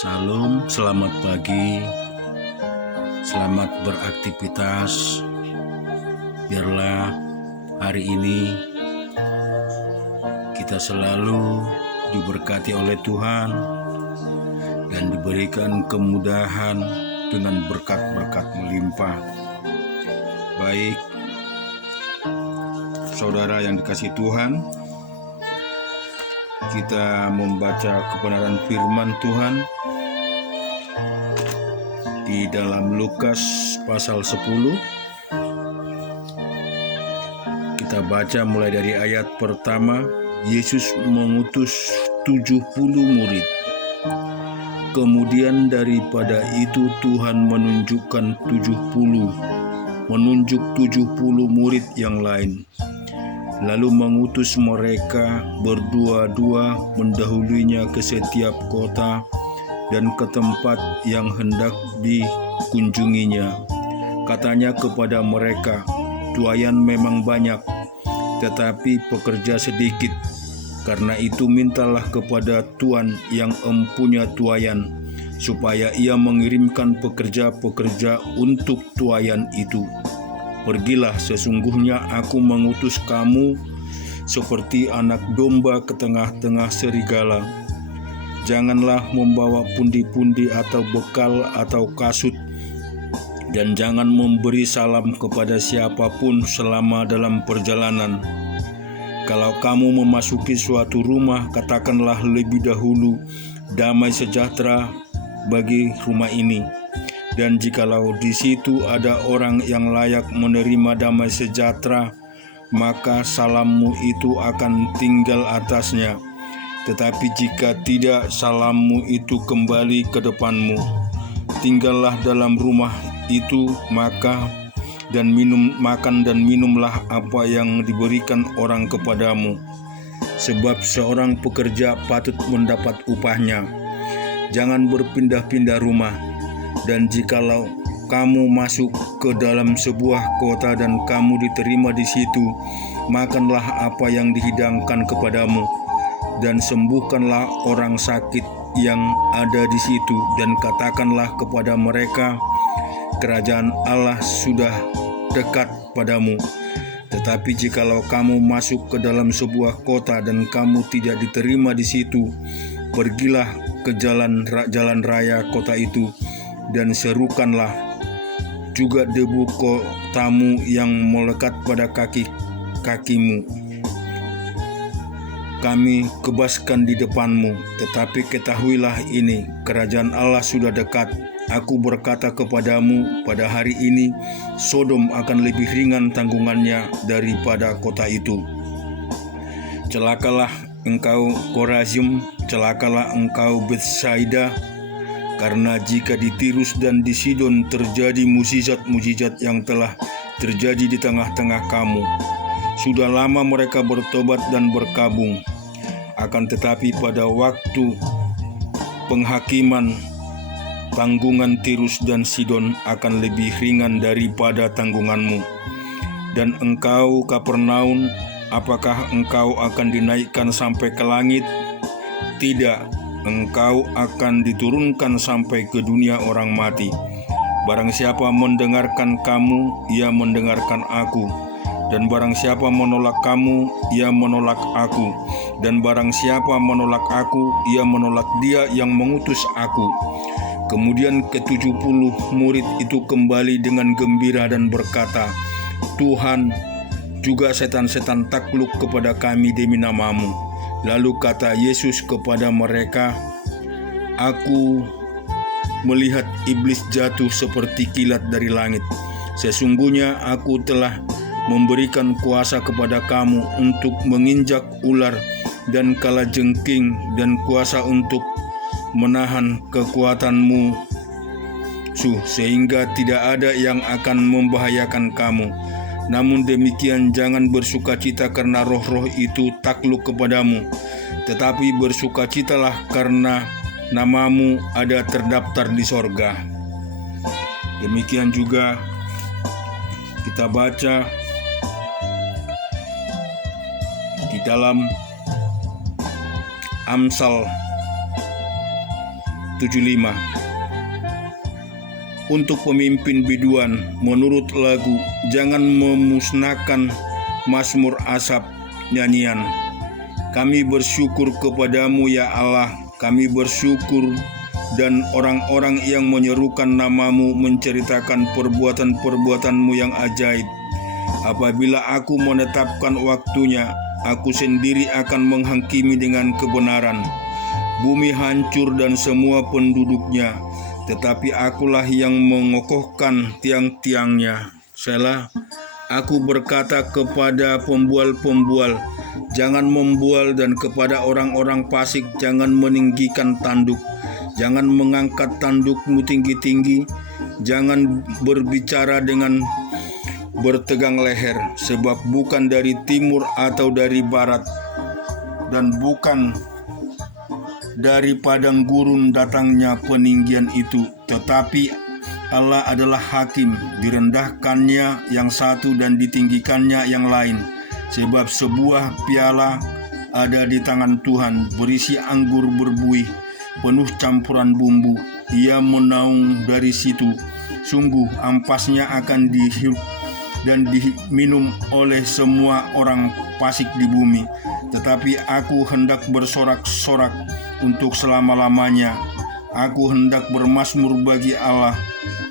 Salam, selamat pagi, selamat beraktivitas. Biarlah hari ini kita selalu diberkati oleh Tuhan dan diberikan kemudahan dengan berkat-berkat melimpah. Baik, saudara yang dikasihi Tuhan, kita membaca kebenaran firman Tuhan di dalam Lukas pasal 10. Kita baca mulai dari ayat pertama. Yesus mengutus 70 murid. Kemudian daripada itu Tuhan menunjuk 70 murid yang lain. Lalu mengutus mereka berdua-dua mendahulunya ke setiap kota dan ke tempat yang hendak dikunjunginya. Katanya kepada mereka, "Tuaian memang banyak, tetapi pekerja sedikit. Karena itu mintalah kepada Tuan yang empunya tuaian, supaya ia mengirimkan pekerja-pekerja untuk tuaian itu. Pergilah, sesungguhnya aku mengutus kamu seperti anak domba ke tengah-tengah serigala. Janganlah membawa pundi-pundi atau bekal atau kasut, dan jangan memberi salam kepada siapapun selama dalam perjalanan. Kalau kamu memasuki suatu rumah, katakanlah lebih dahulu, damai sejahtera bagi rumah ini. Dan jikalau di situ ada orang yang layak menerima damai sejahtera, maka salammu itu akan tinggal atasnya. Tetapi jika tidak, salammu itu kembali ke depanmu. Tinggallah dalam rumah itu, makan dan minumlah apa yang diberikan orang kepadamu. Sebab seorang pekerja patut mendapat upahnya. Jangan berpindah-pindah rumah. Dan jikalau kamu masuk ke dalam sebuah kota dan kamu diterima di situ, makanlah apa yang dihidangkan kepadamu, dan sembuhkanlah orang sakit yang ada di situ, dan katakanlah kepada mereka, kerajaan Allah sudah dekat padamu. Tetapi jikalau kamu masuk ke dalam sebuah kota dan kamu tidak diterima di situ, pergilah ke jalan raya kota itu, dan serukanlah juga debu kotamu yang melekat pada kaki-kakimu. Kami kebaskan di depanmu, tetapi ketahuilah ini, kerajaan Allah sudah dekat. Aku berkata kepadamu, pada hari ini Sodom akan lebih ringan tanggungannya daripada kota itu. Celakalah engkau Korazim, celakalah engkau Betsaida, karena jika di Tirus dan di Sidon terjadi mukjizat-mukjizat yang telah terjadi di tengah-tengah kamu, sudah lama mereka bertobat dan berkabung. Akan tetapi pada waktu penghakiman, tanggungan Tirus dan Sidon akan lebih ringan daripada tanggunganmu. Dan engkau Kapernaum, apakah engkau akan dinaikkan sampai ke langit? Tidak, engkau akan diturunkan sampai ke dunia orang mati. Barang siapa mendengarkan kamu, ia mendengarkan aku. Dan barang siapa menolak kamu, ia menolak aku. Dan barang siapa menolak aku, ia menolak dia yang mengutus aku. Kemudian ke-70 murid itu kembali dengan gembira dan berkata, "Tuhan, juga setan-setan takluk kepada kami demi nama-Mu." Lalu kata Yesus kepada mereka, "Aku melihat iblis jatuh seperti kilat dari langit. Sesungguhnya aku telah memberikan kuasa kepada kamu untuk menginjak ular dan kalajengking, dan kuasa untuk menahan kekuatanmu, sehingga tidak ada yang akan membahayakan kamu. Namun demikian jangan bersukacita karena roh-roh itu takluk kepadamu, tetapi bersukacitalah karena namamu ada terdaftar di sorga." Demikian juga kita baca di dalam Amsal 75. Untuk pemimpin biduan menurut lagu, jangan memusnahkan Mazmur Asaf nyanyian. Kami bersyukur kepadamu ya Allah, kami bersyukur, dan orang-orang yang menyerukan namamu menceritakan perbuatan-perbuatanmu yang ajaib. Apabila aku menetapkan waktunya, aku sendiri akan menghakimi dengan kebenaran. Bumi hancur dan semua penduduknya, tetapi akulah yang mengokohkan tiang-tiangnya. Selah. Aku berkata kepada pembual-pembual, jangan membual, dan kepada orang-orang fasik, jangan meninggikan tanduk. Jangan mengangkat tandukmu tinggi-tinggi, jangan berbicara dengan bertegang leher, sebab bukan dari timur atau dari barat, dan bukan dari padang gurun datangnya peninggian itu, tetapi Allah adalah hakim, direndahkannya yang satu dan ditinggikannya yang lain. Sebab sebuah piala ada di tangan Tuhan, berisi anggur berbuih, penuh campuran bumbu. Ia menaung dari situ. Sungguh ampasnya akan dihirup dan diminum oleh semua orang fasik di bumi. Tetapi aku hendak bersorak-sorak untuk selama-lamanya. Aku hendak bermazmur bagi Allah.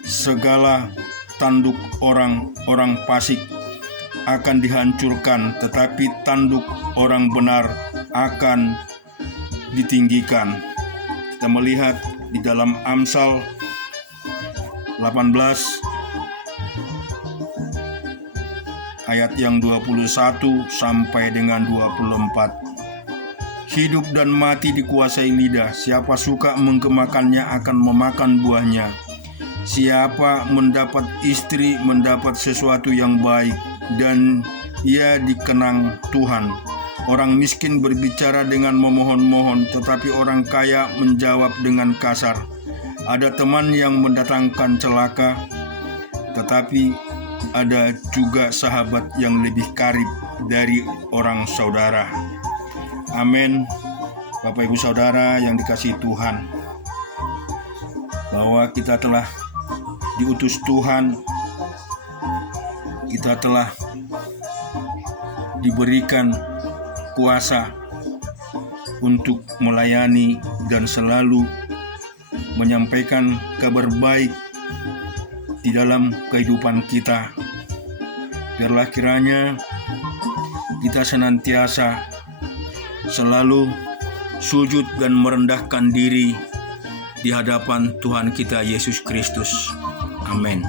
Segala tanduk orang-orang fasik akan dihancurkan, tetapi tanduk orang benar akan ditinggikan. Kita melihat di dalam Amsal 18 ayat yang 21 sampai dengan 24. Hidup dan mati dikuasai lidah, siapa suka menggemakannya akan memakan buahnya. Siapa mendapat istri mendapat sesuatu yang baik, dan ia dikenang Tuhan. Orang miskin berbicara dengan memohon-mohon, tetapi orang kaya menjawab dengan kasar. Ada teman yang mendatangkan celaka, tetapi ada juga sahabat yang lebih karib dari orang saudara. Amin. Bapak Ibu Saudara yang dikasihi Tuhan, bahwa kita telah diutus Tuhan, kita telah diberikan kuasa untuk melayani dan selalu menyampaikan kabar baik di dalam kehidupan kita. Biarlah kiranya kita senantiasa selalu sujud dan merendahkan diri di hadapan Tuhan kita Yesus Kristus. Amin.